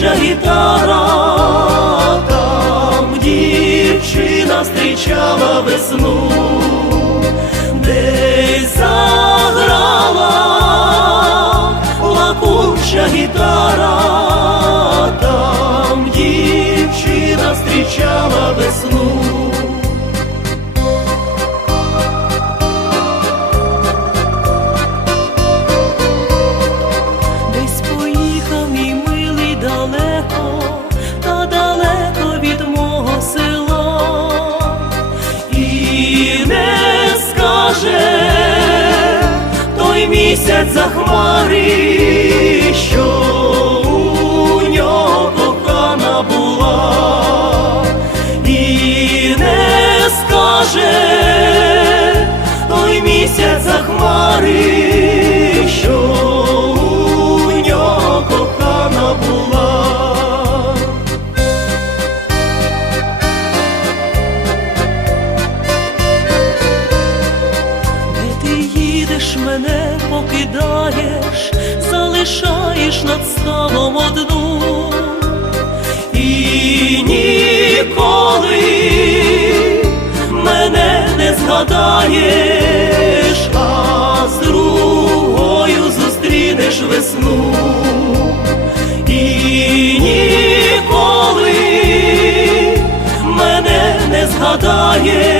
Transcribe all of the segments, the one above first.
плакуча гітара, там дівчина зустрічала весну, десь заграла плакуча гітара, там дівчина зустрічала весну. Скаже той місяць за хмари, що покидаєш, залишаєш над ставом одну і ніколи мене не згадаєш, а з другою зустрінеш весну. І мене не згадаєш,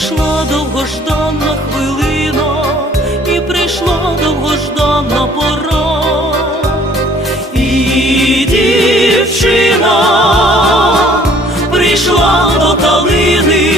Ось прийшла довгожданна хвилина, і прийшла довгожданна пора, і дівчина прийшла до калини,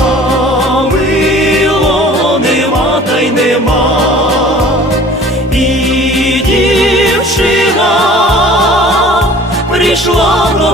а милого нема та й нема, і дівчина прийшла до